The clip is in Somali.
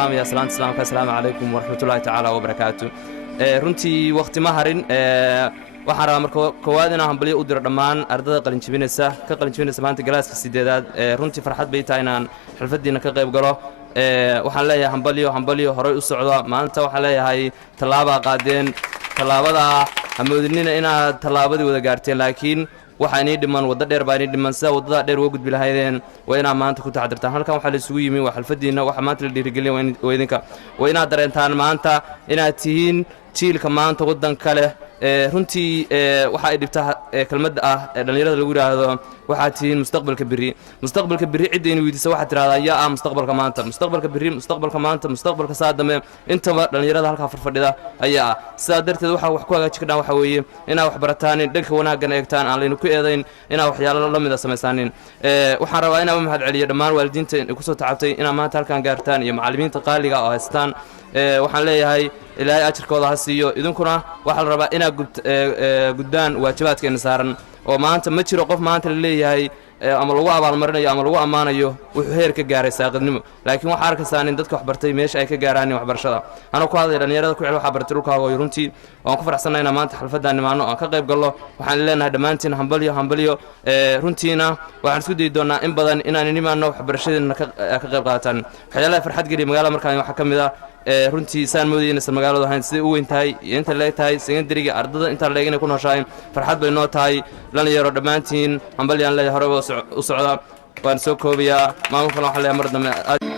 salaamaya salaanta islaamka assalaamu calaykum waraxmatullaahi tacaala wabarakaatu runtii waqti ma harin waxaan rabaa marka koowaad inaan hambalyo u diro dhammaan ardada qalinjibinaysa maanta galaaska 8aad runtii farxad bay tahay inaan xalfadiina ka qayb galo waxaan leeyahay hambalyo horay u socdo maanta waxaan leeyahay tallaaba qaadeen tallaabada amoodinina inaad tallaabadii wada gaarteen laakiin waxa inay dhiman wada dheer baa inay dhiman sida wadada dheer uga gudbi lahaydeen waa inaad maanta ku taxadirtaan halkan waxa la isugu yimi waa xalfadiina waxa maanta la dhiirigelin waa idinka waa inaad dareentaan maanta inaad tihiin jiilka maanta wadanka leh runtii waxa ay dhibtaa kelmadda ah dhalinyarada lagu yiraahdo waxaad tihiin mustaqbalka biri cidayna weydiisa waxaad tiraahdaa yaa mustaqbalka maanta mustaqbalka maanta mustaqbalka saadame intaba dhalinyarada halka farfadhida ayaa sidaa darteed waxa wax ku hagaaji karnaa waxa weeye inaad wax barataan dhanka wanaaggan eegtaan aan laynu ku eedayn inaad waxyaalo la mid ah samaysaaniin waxaan rabaa inaan u mahad celiyo dhammaan waalidiinta ku soo tacabtay inaad maanta halkan gaartaan iyo macallimiinta qaaliga oo haystaan waxaan leeyahay ilaahay ajirkooda ha siiyo idinkuna waxa la rabaa inaad gudbaan waajibaadkeena saaran oo maanta ma jiro qof maanta la leeyahay ama lagu abaalmarinayo ama lagu ammaanayo wuxuu heer ka gaaray saaqadnimo laakiin waxa arkaysaa in dadka wax bartay meesha ay ka gaaraan waxbarashada ana ku hadlay dhalinyarada ku waxa bartay dhulkaaga oo runtii waan ku faraxsanahay maanta xalfadan nimaano aan ka qayb galno waxaan leenahay dhammaantiin hambalyo runtiina waxaan isku day doonaa in badan inaan nimaano waxbarashadeena ka qayb qaataan waxyaalaha farxad geliya magaalada markaan waxa kamid ah runtii saan moodayna magaalada ahaan sidii u weyn tahay iyo inta leeg tahay secondary-ga ardada inta leeg inay ku nooshahay farxad bay noo tahay dhalinyaro dhammaantiin hambalyaan leeyahay hore u socda waan soo koobiyaa maamulkana waxaan leeyahay mar dambe